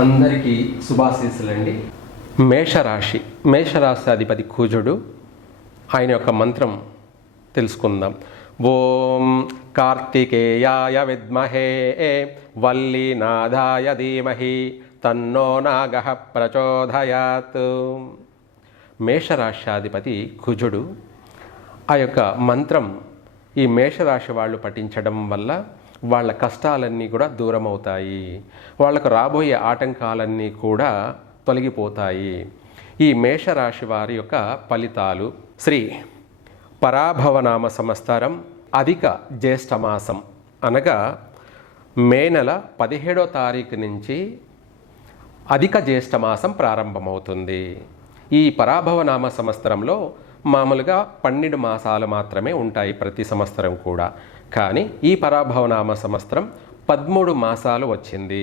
అందరికీ శుభాశీస్సులండి. మేషరాశి అధిపతి కుజుడు. ఆయన యొక్క మంత్రం తెలుసుకుందాం. ఓం కార్తికేయాయ విద్మహే వల్లీనాథాయ ధీమహి తన్నో నాగః ప్రచోదయాత్. మేషరాశ్యాధిపతి కుజుడు. ఆ యొక్క మంత్రం ఈ మేషరాశి వాళ్ళు పఠించడం వల్ల వాళ్ళ కష్టాలన్నీ కూడా దూరం అవుతాయి. వాళ్ళకు రాబోయే ఆటంకాలన్నీ కూడా తొలగిపోతాయి. ఈ మేషరాశి వారి యొక్క ఫలితాలు: శ్రీ పరాభవనామ సంవత్సరం, అధిక జ్యేష్ఠమాసం అనగా మే నెల 17వ తారీఖు నుంచి అధిక జ్యేష్ఠమాసం ప్రారంభమవుతుంది. ఈ పరాభవనామ సంవత్సరంలో మామూలుగా 12 మాసాలు మాత్రమే ఉంటాయి ప్రతి సంవత్సరం కూడా. కానీ ఈ పరాభవనామ సంవత్సరం 13 మాసాలు వచ్చింది.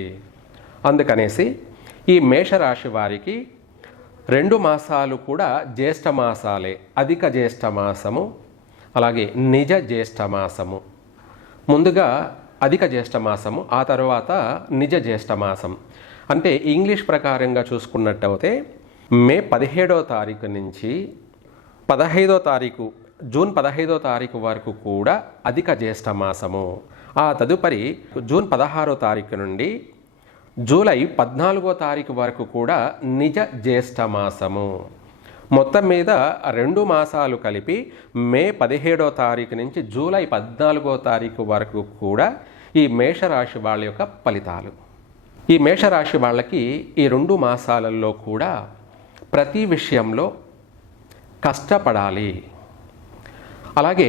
అందుకనేసి ఈ మేషరాశి వారికి 2 మాసాలు కూడా జ్యేష్ఠ మాసాలే. అధిక జ్యేష్ఠ మాసము, అలాగే నిజ జ్యేష్ఠ మాసము. ముందుగా అధిక జ్యేష్ఠ మాసము, ఆ తర్వాత నిజ జ్యేష్ఠ మాసం. అంటే ఇంగ్లీష్ ప్రకారంగా చూసుకున్నట్టయితే మే 17వ తారీఖు నుంచి 15వ తారీఖు, జూన్ 15వ తారీఖు వరకు కూడా అధిక జ్యేష్ఠ మాసము. ఆ తదుపరి జూన్ 16వ తారీఖు నుండి జూలై 14వ తారీఖు వరకు కూడా నిజ జ్యేష్ఠ మాసము. మొత్తం మీద 2 మాసాలు కలిపి మే 17వ తారీఖు నుంచి జూలై 14వ తారీఖు వరకు కూడా ఈ మేషరాశి వాళ్ళ యొక్క ఫలితాలు. ఈ మేషరాశి వాళ్ళకి ఈ 2 మాసాలలో కూడా ప్రతి విషయంలో కష్టపడాలి. అలాగే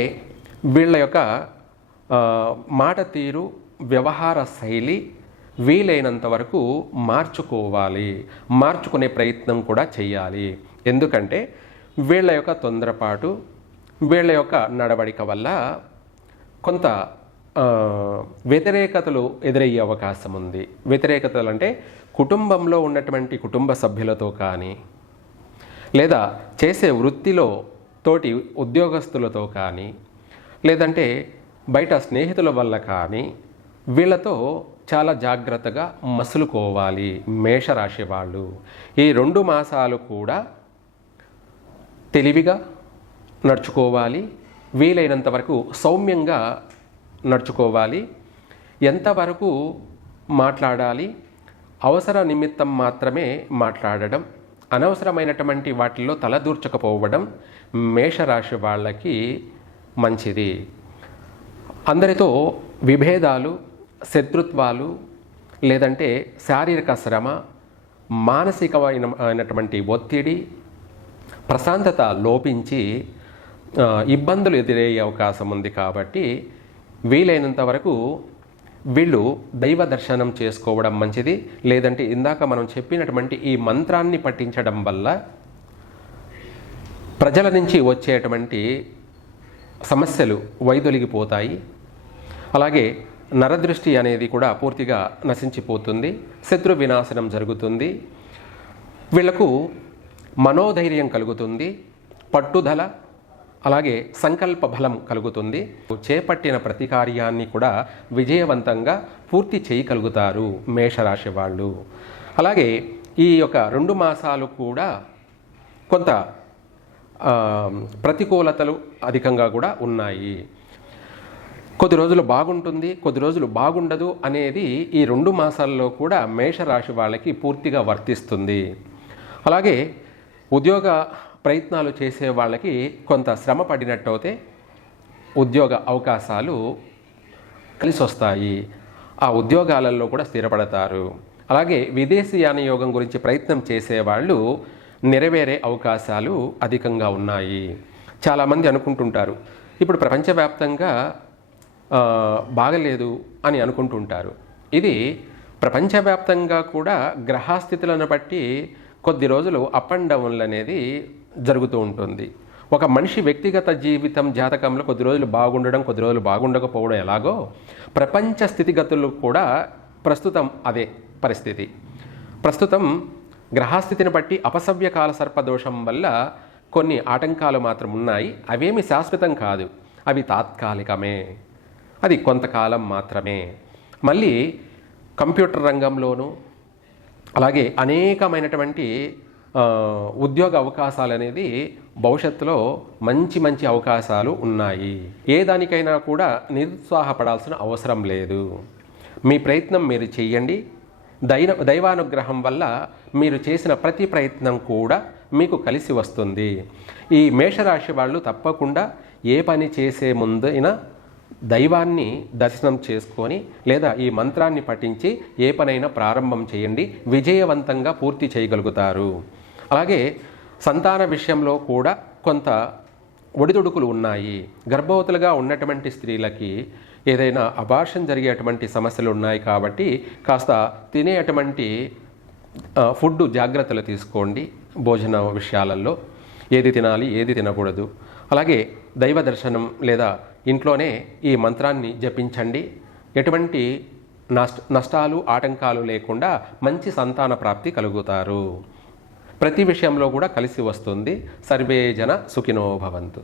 వీళ్ళ యొక్క మాట తీరు, వ్యవహార శైలి వీలైనంత వరకు మార్చుకునే ప్రయత్నం కూడా చేయాలి. ఎందుకంటే వీళ్ళ యొక్క తొందరపాటు, వీళ్ళ యొక్క నడవడిక వల్ల కొంత వ్యతిరేకతలు ఎదురయ్యే అవకాశం ఉంది. వ్యతిరేకతలు అంటే కుటుంబంలో ఉన్నటువంటి కుటుంబ సభ్యులతో కానీ, లేదా చేసే వృత్తిలో తోటి ఉద్యోగస్తులతో కానీ, లేదంటే బయట స్నేహితుల వల్ల కానీ వీళ్ళతో చాలా జాగ్రత్తగా మసులుకోవాలి మేషరాశి వాళ్ళు. ఈ 2 మాసాలు కూడా తెలివిగా నడుచుకోవాలి. వీలైనంత వరకు సౌమ్యంగా నడుచుకోవాలి. ఎంతవరకు మాట్లాడాలి, అవసర నిమిత్తం మాత్రమే మాట్లాడడం, అనవసరమైనటువంటి వాటిల్లో తలదూర్చకపోవడం మేషరాశి వాళ్ళకి మంచిది. అందరితో విభేదాలు, శత్రుత్వాలు, లేదంటే శారీరక శ్రమ, మానసికమైనటువంటి ఒత్తిడి, ప్రశాంతత లోపించి ఇబ్బందులు ఎదురయ్యే అవకాశం ఉంది. కాబట్టి వీలైనంత వరకు వీళ్ళు దైవ దర్శనం చేసుకోవడం మంచిది. లేదంటే ఇందాక మనం చెప్పినటువంటి ఈ మంత్రాన్ని పఠించడం వల్ల ప్రజల నుంచి వచ్చేటువంటి సమస్యలు వైదొలిగిపోతాయి. అలాగే నరదృష్టి అనేది కూడా పూర్తిగా నశించిపోతుంది. శత్రు వినాశనం జరుగుతుంది. వీళ్లకు మనోధైర్యం కలుగుతుంది, పట్టుదల, అలాగే సంకల్ప బలం కలుగుతుంది. చేపట్టిన ప్రతి కార్యాన్ని కూడా విజయవంతంగా పూర్తి చేయగలుగుతారు మేషరాశి వాళ్ళు. అలాగే ఈ యొక్క 2 మాసాలు కూడా కొంత ప్రతికూలతలు అధికంగా కూడా ఉన్నాయి. కొద్ది రోజులు బాగుంటుంది, కొద్ది రోజులు బాగుండదు అనేది ఈ 2 మాసాల్లో కూడా మేషరాశి వాళ్ళకి పూర్తిగా వర్తిస్తుంది. అలాగే ఉద్యోగ ప్రయత్నాలు చేసే వాళ్ళకి కొంత శ్రమ పడినట్టయితే ఉద్యోగ అవకాశాలు కలిసి వస్తాయి. ఆ ఉద్యోగాలలో కూడా స్థిరపడతారు. అలాగే విదేశీయాన యోగం గురించి ప్రయత్నం చేసేవాళ్ళు నెరవేరే అవకాశాలు అధికంగా ఉన్నాయి. చాలామంది అనుకుంటుంటారు ఇప్పుడు ప్రపంచవ్యాప్తంగా బాగలేదు అని అనుకుంటుంటారు. ఇది ప్రపంచవ్యాప్తంగా కూడా గ్రహస్థితులను బట్టి కొద్ది రోజులు అప్ అండ్ డౌన్లు అనేది జరుగుతూ ఉంటుంది. ఒక మనిషి వ్యక్తిగత జీవితం జాతకంలో కొద్ది రోజులు బాగుండడం, కొద్ది రోజులు బాగుండకపోవడం ఎలాగో ప్రపంచ స్థితిగతులు కూడా ప్రస్తుతం అదే పరిస్థితి. ప్రస్తుతం గ్రహస్థితిని బట్టి అపసవ్యకాల సర్పదోషం వల్ల కొన్ని ఆటంకాలు మాత్రం ఉన్నాయి. అవేమి శాశ్వతం కాదు, అవి తాత్కాలికమే. అది కొంతకాలం మాత్రమే. మళ్ళీ కంప్యూటర్ రంగంలోనూ, అలాగే అనేకమైనటువంటి ఉద్యోగ అవకాశాలు అనేది భవిష్యత్తులో మంచి మంచి అవకాశాలు ఉన్నాయి. ఏ దానికైనా కూడా నిరుత్సాహపడాల్సిన అవసరం లేదు. మీ ప్రయత్నం మీరు చెయ్యండి. దైవానుగ్రహం వల్ల మీరు చేసిన ప్రతి ప్రయత్నం కూడా మీకు కలిసి వస్తుంది. ఈ మేషరాశి వాళ్ళు తప్పకుండా ఏ పని చేసే ముందైనా దైవాన్ని దర్శనం చేసుకొని లేదా ఈ మంత్రాన్ని పఠించి ఏ పనైనా ప్రారంభం చేయండి, విజయవంతంగా పూర్తి చేయగలుగుతారు. అలాగే సంతాన విషయంలో కూడా కొంత ఒడిదుడుకులు ఉన్నాయి. గర్భవతులుగా ఉన్నటువంటి స్త్రీలకి ఏదైనా అబార్షన్ జరిగేటువంటి సమస్యలు ఉన్నాయి కాబట్టి కాస్త తినేటువంటి ఫుడ్ జాగ్రత్తలు తీసుకోండి. భోజన విషయాలలో ఏది తినాలి, ఏది తినకూడదు. అలాగే దైవ దర్శనం లేదా ఇంట్లోనే ఈ మంత్రాన్ని జపించండి. ఎటువంటి నష్టాలు ఆటంకాలు లేకుండా మంచి సంతాన ప్రాప్తి కలుగుతారు. ప్రతి విషయంలో కూడా కలిసి వస్తుంది. సర్వే జన సుఖినో భవంతు.